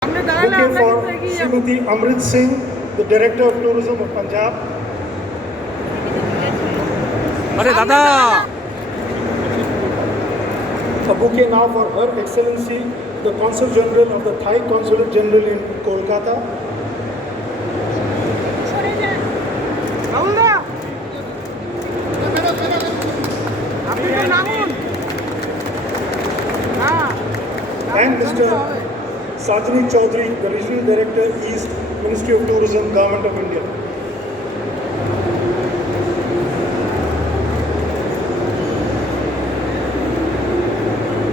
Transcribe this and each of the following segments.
Bouquet for Srimati Amrit Singh, the Director of Tourism of Punjab. A bouquet now for Her Excellency, the Consul General of the Thai Consulate General in Kolkata. And Mr. Sajani Chaudhary, the Regional Director, East, Ministry of Tourism, Government of India.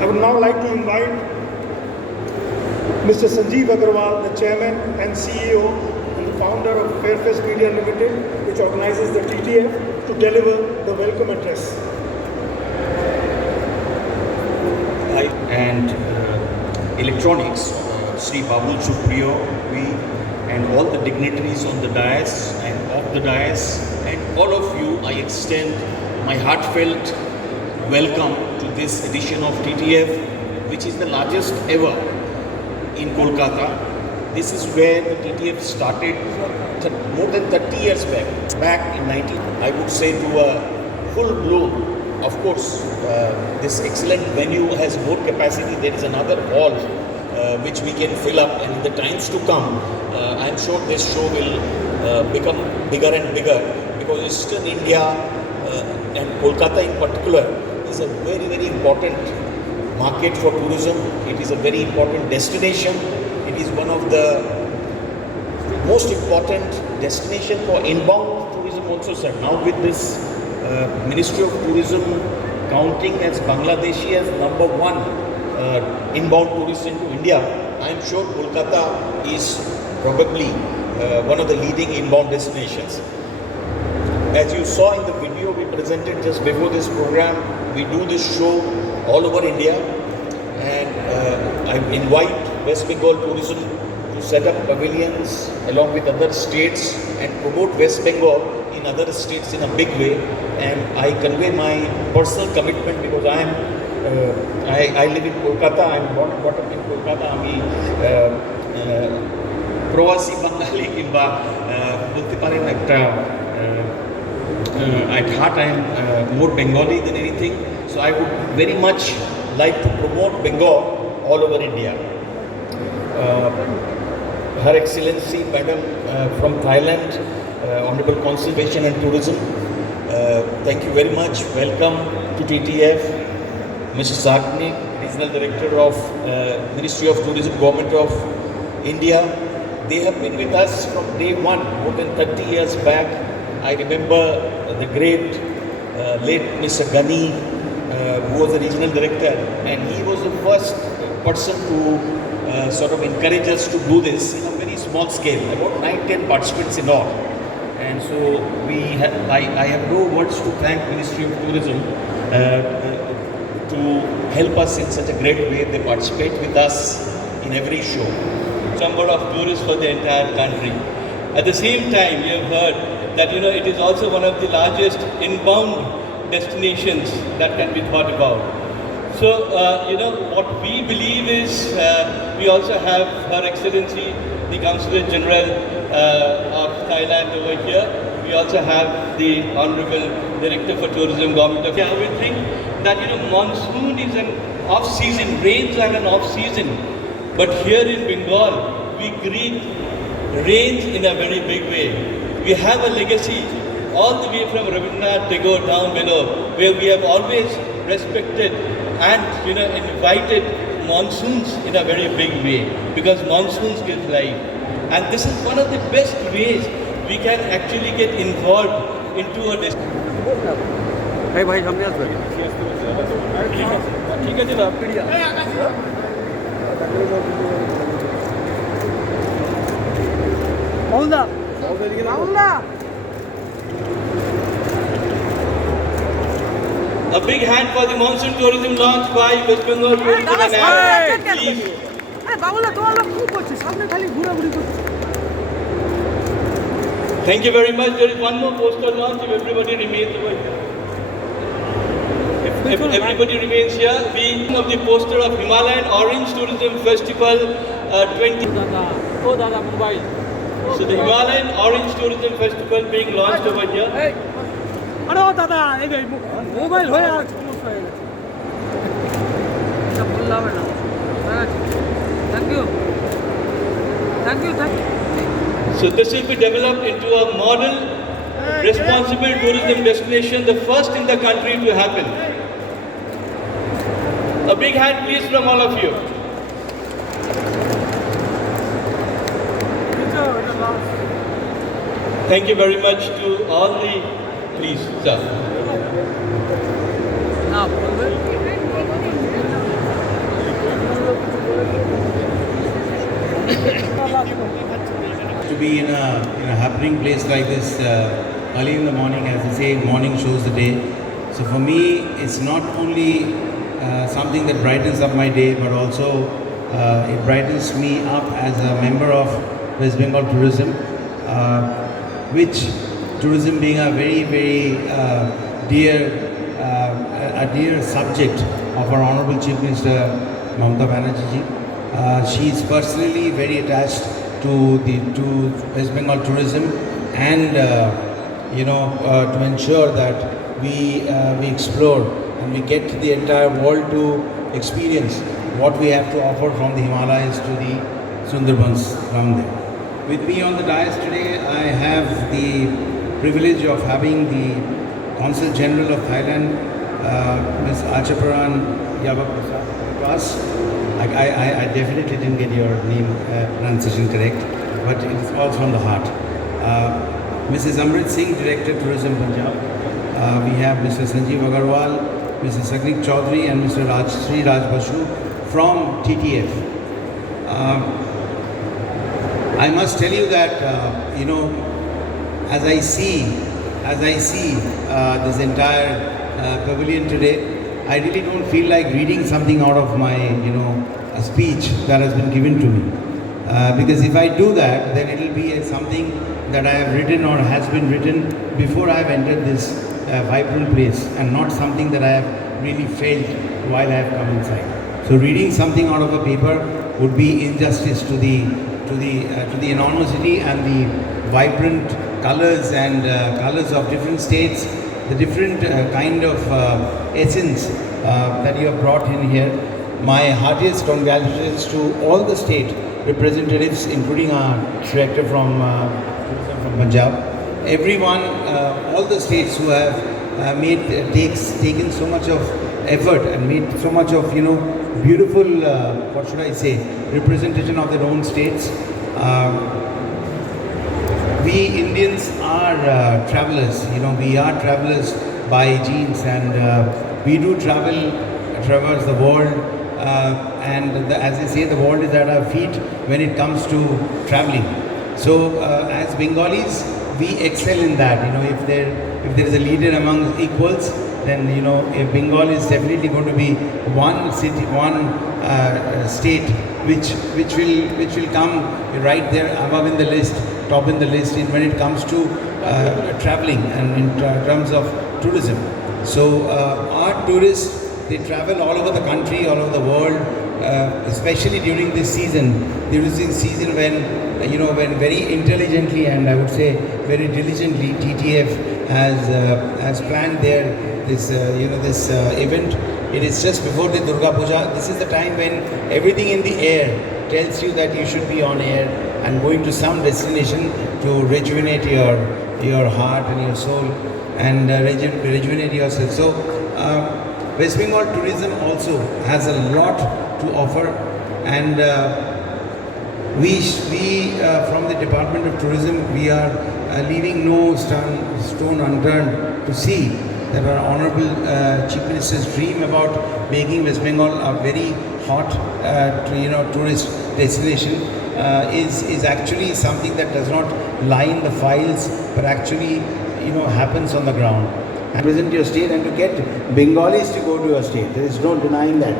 I would now like to invite Mr. Sanjeev Agarwal, the Chairman and CEO and the founder of Fairfest Media Limited, which organizes the TTF, to deliver the welcome address. And electronics, Sri Babul, Supriyo, we and all the dignitaries on the dais and off the dais, and all of you, I extend my heartfelt welcome to this edition of TTF, which is the largest ever in Kolkata. This is where the TTF started more than 30 years back in 19. I would say to a full bloom. Of course, this excellent venue has more capacity. There is another hall which we can fill up, and in the times to come, I am sure this show will become bigger and bigger, because Eastern India and Kolkata in particular is a very, very important market for tourism. It is a very important destination. It is one of the most important destination for inbound tourism also, sir. Now with this Ministry of Tourism counting as Bangladeshi as #1 inbound tourist into India, I am sure Kolkata is probably one of the leading inbound destinations. As you saw in the video we presented just before this program, we do this show all over India, and I invite West Bengal tourism to set up pavilions along with other states and promote West Bengal in other states in a big way. And I convey my personal commitment, because I live in Kolkata. I am born and brought up in Kolkata. আমি প্রবাসী বাঙালি কিংবা বলতে পারেন একটা at heart I am more Bengali than anything. So I would very much like to promote Bengal all over India. Her Excellency Madam from Thailand, Hon'ble Conservation and Tourism, thank you very much. Welcome to TTF. Mr. Sajani, Regional Director of Ministry of Tourism, Government of India. They have been with us from day one, more than 30 years back. I remember the great late Mr. Ghani, who was the Regional Director, and he was the first person to sort of encourage us to do this in a very small scale, about 9-10 participants in all. And so I have no words to thank Ministry of Tourism to help us in such a great way. They participate with us in every show. Number of tourists for the entire country. At the same time, you have heard that it is also one of the largest inbound destinations that can be thought about. So what we believe is we also have Her Excellency the Consulate General of Thailand over here. We also have the Honorable Director for Tourism, Government of India. We think that monsoon is an off-season, rains are an off-season. But here in Bengal, we greet rains in a very big way. We have a legacy all the way from Rabindranath Tagore down below, where we have always respected and invited monsoons in a very big way, because monsoons give life. And this is one of the best ways we can actually get involved into a destination. Hey, bhai, हमने आज बनी। ठीक है जी ना, पीड़िया। Hold up. Hold up. A big hand for the monsoon tourism launch by West Bengal Tourism and Amrit. Please. Thank you very much. There is one more poster launch if everybody remains over here. If everybody remains here, we of the poster of Himalayan Orange Tourism Festival 20. Oh, Dada, mobile. So the Himalayan Orange Tourism Festival being launched over here. Hello, Dada. Mobile হয়ে আছে এটা বললাম না thank you So this will be developed into a model responsible tourism destination, the first in the country to happen. A big hand please from all of you. Thank you very much to all the, please, sir. now To be in a happening place like this early in the morning, as they say, morning shows the day. So for me, it's not only something that brightens up my day, but also it brightens me up as a member of West Bengal Tourism, which tourism being a very, very dear subject of our Honorable Chief Minister Mamata Banerjee. She is personally very attached to West Bengal tourism, and to ensure that we explore and we get the entire world to experience what we have to offer from the Himalayas to the Sundarbans around there. With me on the dais today, I have the privilege of having the Consul General of Thailand, Ms. Acharapan Yavaprapas. I definitely didn't get your name pronunciation correct, but it's all from the heart. Mrs. Amrit Singh, Director Tourism Punjab. We have Mr. Sanjeev Agarwal, Mr. Sakrik Chaudhary, and Mr. Sri Raj Basu from TTF. I must tell you that as I see this entire pavilion today, I really don't feel like reading something out of my a speech that has been given to me, because if I do that, then it will be something that I have written or has been written before I have entered this vibrant place, and not something that I have really felt while I have come inside. So reading something out of a paper would be injustice to the enormity and the vibrant colors and colors of different states, the different kind of essence that you have brought in here. My heartiest congratulations to all the state representatives, including our director from Punjab, everyone, all the states who have taken so much of effort and made so much of beautiful representation of their own states. We Indians are travelers. We are travelers by genes, and we do traverse the world. As they say, the world is at our feet when it comes to traveling. So, as Bengalis, we excel in that. If there is a leader among equals, then if Bengal is definitely going to be one city, one state which will come right there above in the list, top in the list when it comes to traveling and in terms of tourism. So our tourists, they travel all over the country, all over the world, especially during this season. There is this season when when very intelligently and I would say very diligently TTF has planned this event. It is just before the Durga Puja. This is the time when everything in the air tells you that you should be on air and going to some destination to rejuvenate your heart and your soul and rejuvenate yourself. So West Bengal tourism also has a lot to offer, and we from the Department of Tourism, we are leaving no stone unturned to see that our Honorable Chief Minister's dream about making West Bengal a very hot tourist destination is actually something that does not lie in the files, but actually happens on the ground. And present your state, and to get Bengalis to go to your state, there is no denying that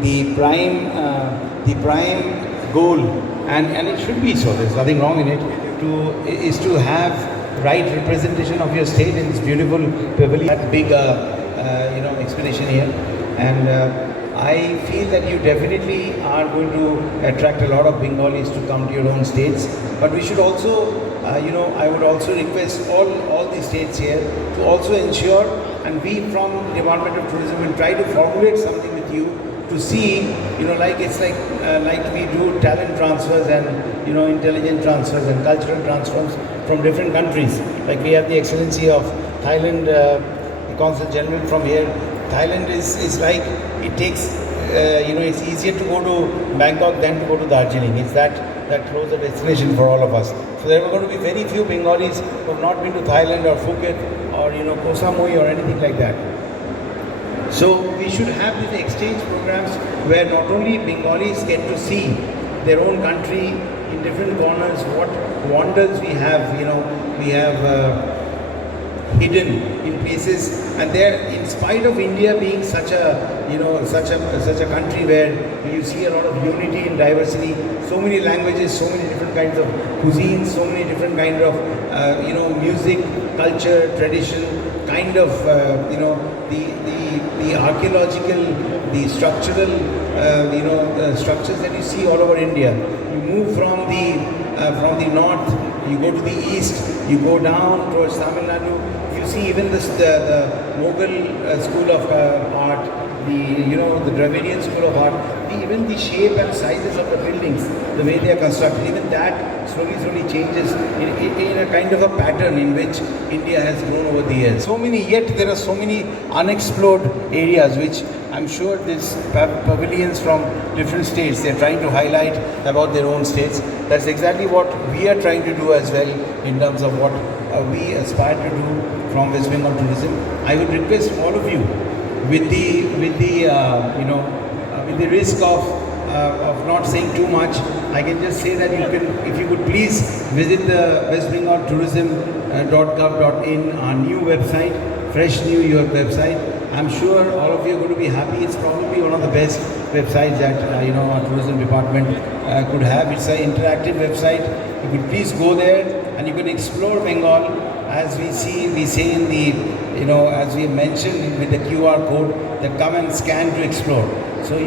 the prime goal, and it should be so, there's nothing wrong in it, is to have right representation of your state in this beautiful pavilion. That big expedition here, and I feel that you definitely are going to attract a lot of Bengalis to come to your own states. But we should also, I would also request all the states here to also ensure, and we from Department of Tourism will try to formulate something with you to see, like it's like we do talent transfers and, intelligent transfers and cultural transfers from different countries. Like we have the Excellency of Thailand, the Consul General from here. Thailand is like, it takes, it's easier to go to Bangkok than to go to Darjeeling. It's that close a destination for all of us. So there are going to be very few Bengalis who have not been to Thailand or Phuket or, Koh Samui or anything like that. So we should have these exchange programs where not only Bengalis get to see their own country in different corners, what wonders we have, we have hidden in places, and there, in spite of India being such a country where you see a lot of unity and diversity, so many languages, so many different kinds of cuisines, so many different kinds of music, culture, tradition, kind of the archaeological, the structural structures that you see all over India. You move from the north, you go to the east, you go down towards Tamil Nadu, you see even the Mughal school of art, the Dravidian school of art, even the shape and sizes of the buildings, the way they are constructed, even that slowly changes in a kind of a pattern in which India has grown over the years. Yet there are so many unexplored areas which I'm sure these pavilions from different states, they're trying to highlight about their own states. That's exactly what we are trying to do as well in terms of what we aspire to do from West Bengal Tourism. I would request all of you, with the risk of not saying too much, I can just say that if you could please visit the West Bengal Tourism.Govt.in, our new website, fresh new website. I'm sure all of you are going to be happy. It's probably one of the best websites that our tourism department could have. It's an interactive website. You could please go there and you can explore Bengal as we say in the, as we mentioned with the QR code, that come and scan to explore. So